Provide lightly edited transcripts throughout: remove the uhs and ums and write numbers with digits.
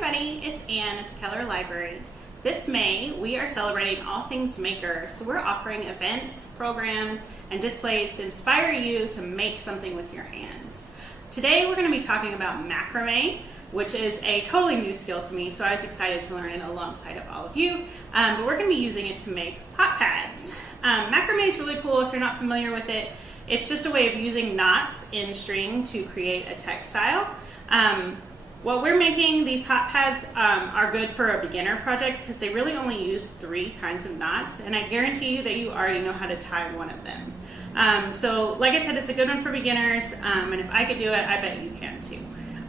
everybody, it's Ann at the Keller Library. This May, we are celebrating all things maker, so we're offering events, programs, and displays to inspire you to make something with your hands. Today, we're going to be talking about macrame, which is a totally new skill to me, so I was excited to learn it alongside of all of you. But we're going to be using it to make hot pads. Macrame is really cool if you're not familiar with it. It's just a way of using knots in string to create a textile. While we're making these hot pads are good for a beginner project because they really only use 3 kinds of knots, and I guarantee you that you already know how to tie one of them. So like I said, it's a good one for beginners, and if I could do it, I bet you can too.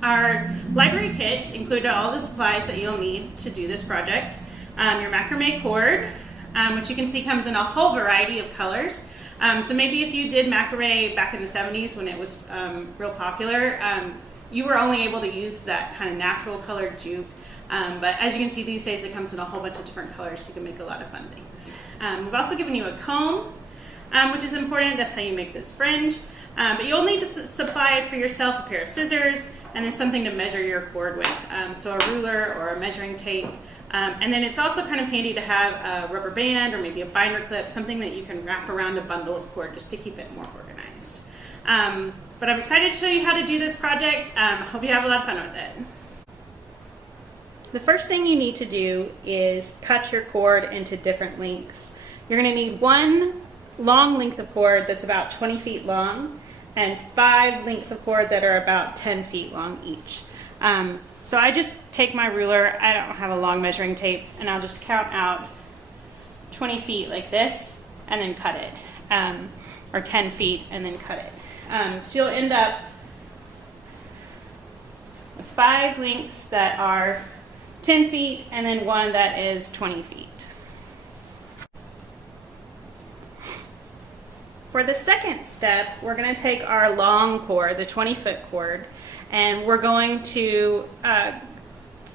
Our library kits include all the supplies that you'll need to do this project. Your macrame cord, which you can see comes in a whole variety of colors. So maybe if you did macrame back in the 70s when it was real popular, you were only able to use that kind of natural colored jute. But as you can see these days, it comes in a whole bunch of different colors, so you can make a lot of fun things. We've also given you a comb, which is important. That's how you make this fringe. But you'll need to supply for yourself a pair of scissors and then something to measure your cord with. So a ruler or a measuring tape. And then it's also kind of handy to have a rubber band or maybe a binder clip, something that you can wrap around a bundle of cord just to keep it more organized. But I'm excited to show you how to do this project. Hope you have a lot of fun with it. The first thing you need to do is cut your cord into different lengths. You're going to need one long length of cord that's about 20 feet long and 5 lengths of cord that are about 10 feet long each. So I just take my ruler, I don't have a long measuring tape, and I'll just count out 20 feet like this and then cut it, or 10 feet and then cut it. So you'll end up with 5 lengths that are 10 feet and then one that is 20 feet. For the second step, we're going to take our long cord, the 20-foot cord, and we're going to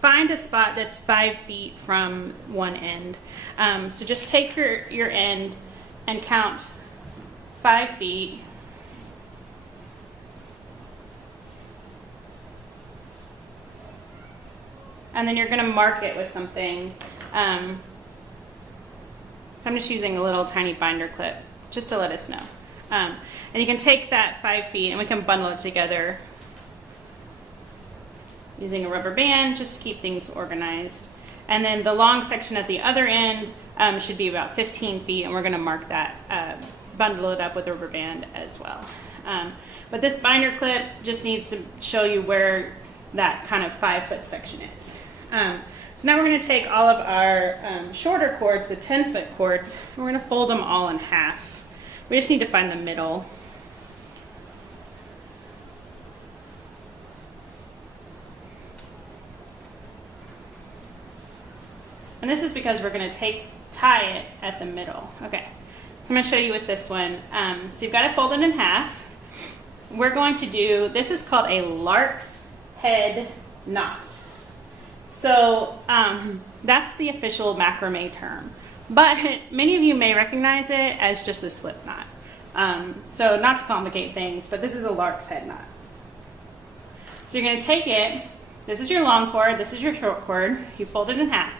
find a spot that's 5 feet from one end. So just take your end and count 5 feet. And then you're going to mark it with something. So I'm just using a little tiny binder clip just to let us know. And you can take that 5 feet and we can bundle it together using a rubber band just to keep things organized. And then the long section at the other end should be about 15 feet, and we're going to mark that, bundle it up with a rubber band as well. But this binder clip just needs to show you where that kind of 5-foot section is. So now we're going to take all of our shorter cords, the 10-foot cords, and we're going to fold them all in half. We just need to find the middle. And this is because we're going to tie it at the middle. Okay, so I'm going to show you with this one. So you've got to fold it in half. We're going to do, this is called a lark's head knot. So that's the official macrame term. But many of you may recognize it as just a slip knot. So not to complicate things, but this is a lark's head knot. So you're going to take it, this is your long cord, this is your short cord, you fold it in half.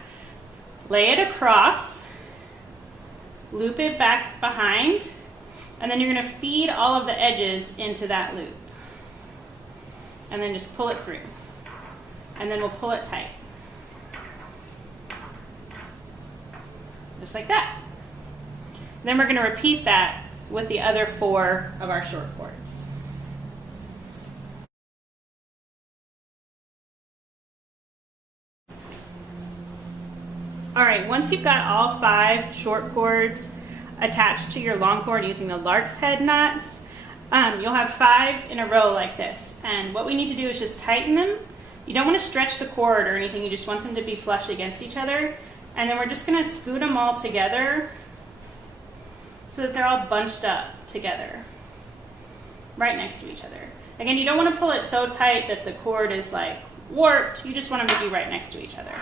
Lay it across, loop it back behind, and then you're going to feed all of the edges into that loop. And then just pull it through. And then we'll pull it tight. Just like that. Then we're going to repeat that with the other 4 of our short cords. All right, once you've got all 5 short cords attached to your long cord using the lark's head knots, you'll have 5 in a row like this. And what we need to do is just tighten them. You don't want to stretch the cord or anything, you just want them to be flush against each other. And then we're just going to scoot them all together so that they're all bunched up together, right next to each other. Again, you don't want to pull it so tight that the cord is like warped, you just want them to be right next to each other.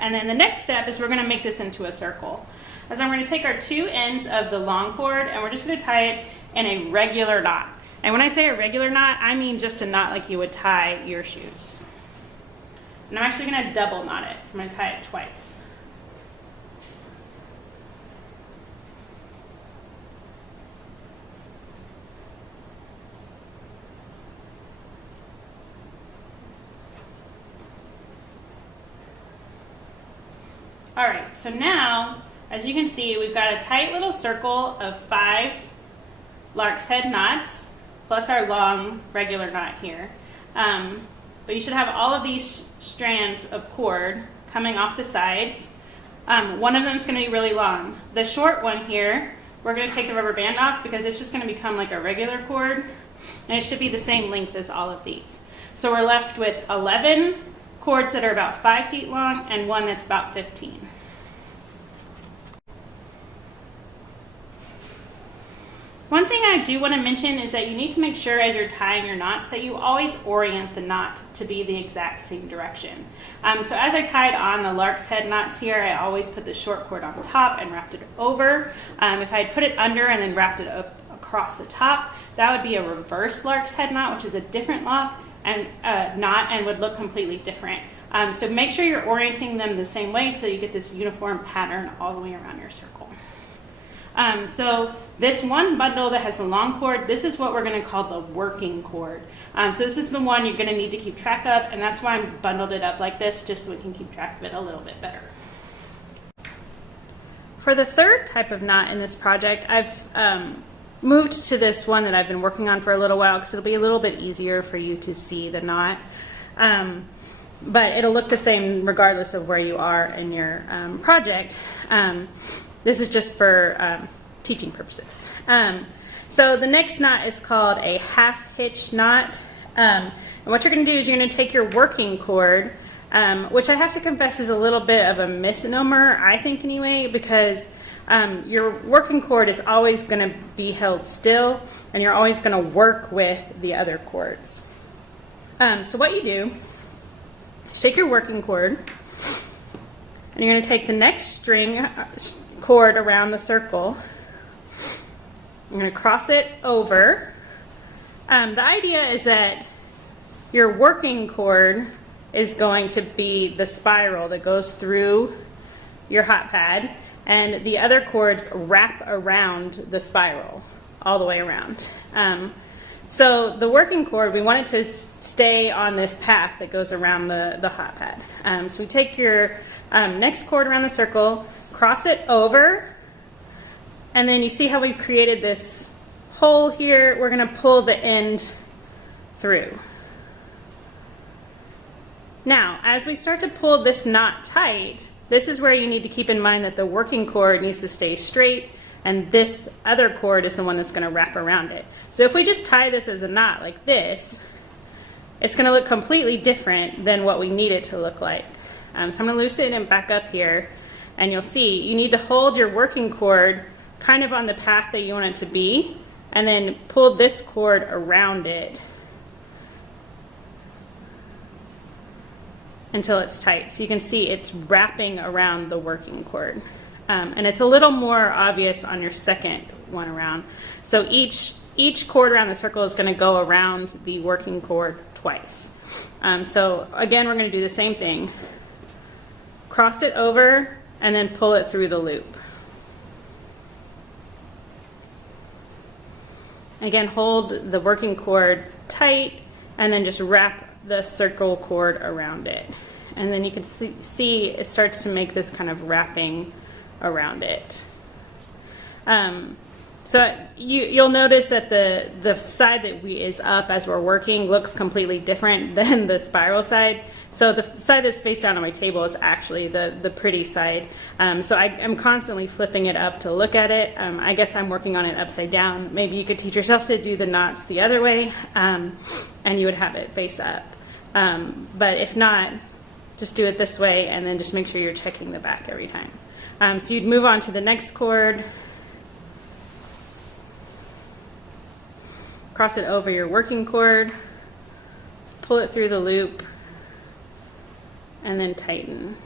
And then the next step is we're going to make this into a circle. As I'm going to take our 2 ends of the long cord and we're just going to tie it in a regular knot. And when I say a regular knot, I mean just a knot like you would tie your shoes. And I'm actually going to double knot it, so I'm going to tie it twice. All right, so now, as you can see, we've got a tight little circle of 5 lark's head knots, plus our long regular knot here. But you should have all of these strands of cord coming off the sides. One of them is going to be really long. The short one here, we're going to take the rubber band off because it's just going to become like a regular cord, and it should be the same length as all of these. So we're left with 11 cords that are about 5 feet long and one that's about 15. One thing I do want to mention is that you need to make sure as you're tying your knots that you always orient the knot to be the exact same direction. So as I tied on the lark's head knots here, I always put the short cord on top and wrapped it over. If I had put it under and then wrapped it up across the top, that would be a reverse lark's head knot, which is a different knot and would look completely different. So make sure you're orienting them the same way so you get this uniform pattern all the way around your circle. So this one bundle that has the long cord, this is what we're going to call the working cord. So this is the one you're going to need to keep track of, and that's why I bundled it up like this, just so we can keep track of it a little bit better. For the third type of knot in this project, I've moved to this one that I've been working on for a little while because it'll be a little bit easier for you to see the knot. But it'll look the same regardless of where you are in your project. This is just for teaching purposes. So the next knot is called a half hitch knot. And what you're going to do is you're going to take your working cord, which I have to confess is a little bit of a misnomer, I think anyway, because your working cord is always going to be held still and you're always going to work with the other cords. So what you do is take your working cord and you're going to take the next cord around the circle. I'm going to cross it over. The idea is that your working cord is going to be the spiral that goes through your hot pad, and the other cords wrap around the spiral all the way around. So the working cord, we want it to stay on this path that goes around the hot pad. So we take your next cord around the circle, cross it over, and then you see how we've created this hole here. We're going to pull the end through. Now, as we start to pull this knot tight, this is where you need to keep in mind that the working cord needs to stay straight, and this other cord is the one that's going to wrap around it. So if we just tie this as a knot like this, it's going to look completely different than what we need it to look like. So I'm going to loosen it back up here, and you'll see you need to hold your working cord kind of on the path that you want it to be, and then pull this cord around it until it's tight. So you can see it's wrapping around the working cord. And it's a little more obvious on your second one around. So each cord around the circle is going to go around the working cord twice. So again, we're going to do the same thing. Cross it over and then pull it through the loop. Again, hold the working cord tight and then just wrap the circle cord around it. And then you can see it starts to make this kind of wrapping around it. So you'll notice that the side that is up as we're working looks completely different than the spiral side. So the side that's face down on my table is actually the pretty side. So I'm constantly flipping it up to look at it. I guess I'm working on it upside down. Maybe you could teach yourself to do the knots the other way, and you would have it face up. But if not, just do it this way and then just make sure you're checking the back every time. So you'd move on to the next cord, cross it over your working cord, pull it through the loop, and then tighten.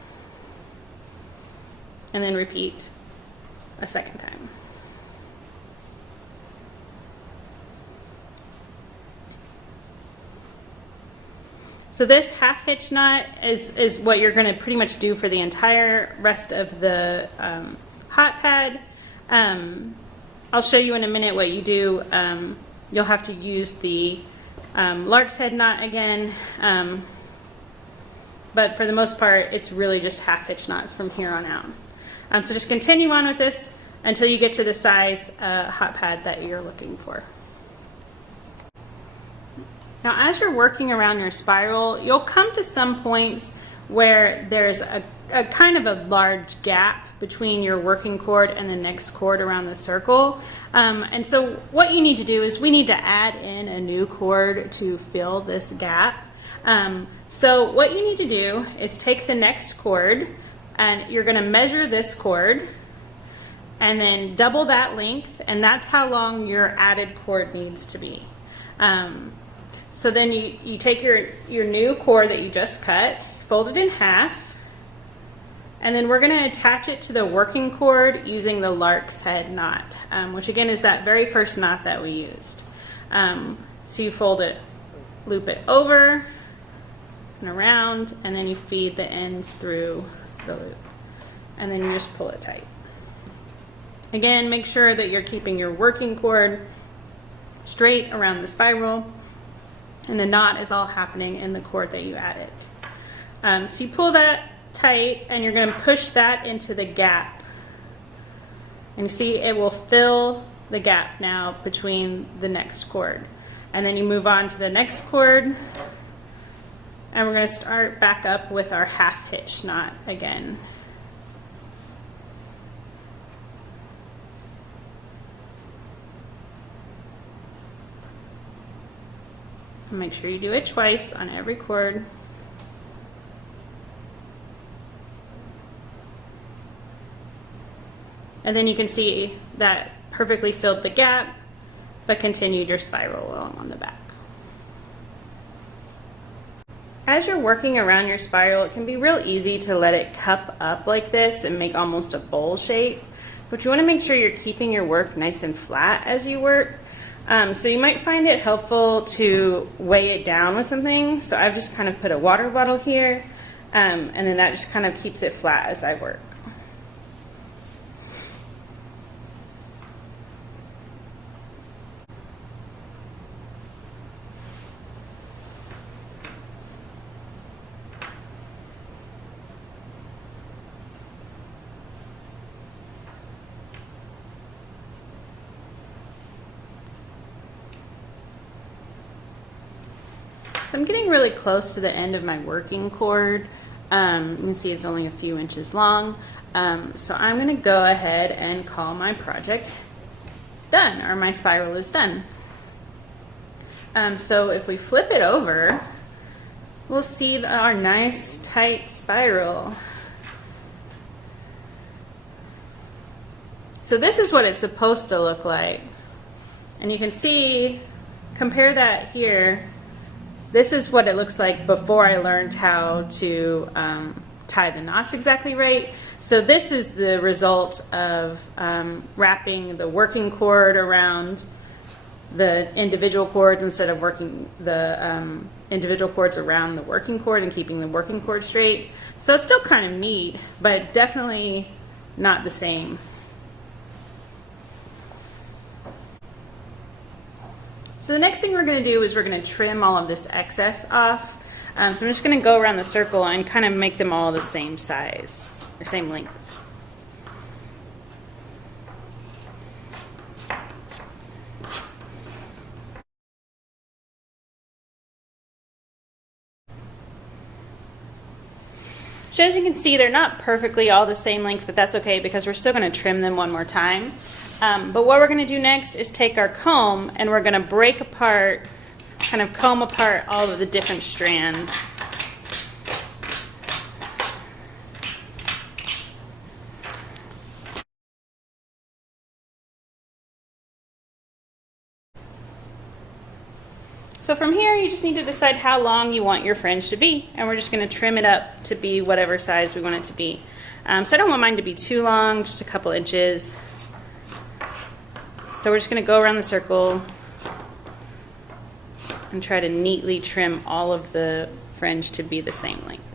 And then repeat a second time. So this half hitch knot is what you're going to pretty much do for the entire rest of the hot pad. I'll show you in a minute what you do. You'll have to use the lark's head knot again, but for the most part it's really just half hitch knots from here on out. So just continue on with this until you get to the size hot pad that you're looking for. Now as you're working around your spiral, you'll come to some points where there's a kind of a large gap between your working chord and the next chord around the circle. And so what you need to do is we need to add in a new chord to fill this gap. So what you need to do is take the next chord and you're going to measure this chord and then double that length, and that's how long your added chord needs to be. So then you take your new chord that you just cut, fold it in half, and then we're going to attach it to the working chord using the lark's head knot, which again is that very first knot that we used. So you fold it, loop it over and around, and then you feed the ends through the loop, and then you just pull it tight. Again, make sure that you're keeping your working chord straight around the spiral, and the knot is all happening in the chord that you added. So you pull that tight and you're going to push that into the gap. And you see it will fill the gap now between the next chord. And then you move on to the next chord, and we're going to start back up with our half hitch knot again. Make sure you do it twice on every chord. And then you can see that perfectly filled the gap, but continued your spiral while I'm on the back. As you're working around your spiral, it can be real easy to let it cup up like this and make almost a bowl shape. But you want to make sure you're keeping your work nice and flat as you work. So you might find it helpful to weigh it down with something. So I've just kind of put a water bottle here, and then that just kind of keeps it flat as I work. So I'm getting really close to the end of my working chord. You can see it's only a few inches long. So I'm going to go ahead and call my project done, or my spiral is done. So if we flip it over, we'll see our nice tight spiral. So this is what it's supposed to look like. And you can see, compare that here. This is what it looks like before I learned how to tie the knots exactly right. So this is the result of wrapping the working chord around the individual chords instead of working the individual chords around the working chord and keeping the working chord straight. So it's still kind of neat, but definitely not the same. So the next thing we're going to do is we're going to trim all of this excess off. So I'm just going to go around the circle and kind of make them all the same size, or same length. So as you can see, they're not perfectly all the same length, but that's okay because we're still going to trim them one more time. But what we're going to do next is take our comb and we're going to break apart, kind of comb apart all of the different strands. So from here, you just need to decide how long you want your fringe to be, and we're just going to trim it up to be whatever size we want it to be. So I don't want mine to be too long, just a couple inches. So we're just going to go around the circle and try to neatly trim all of the fringe to be the same length.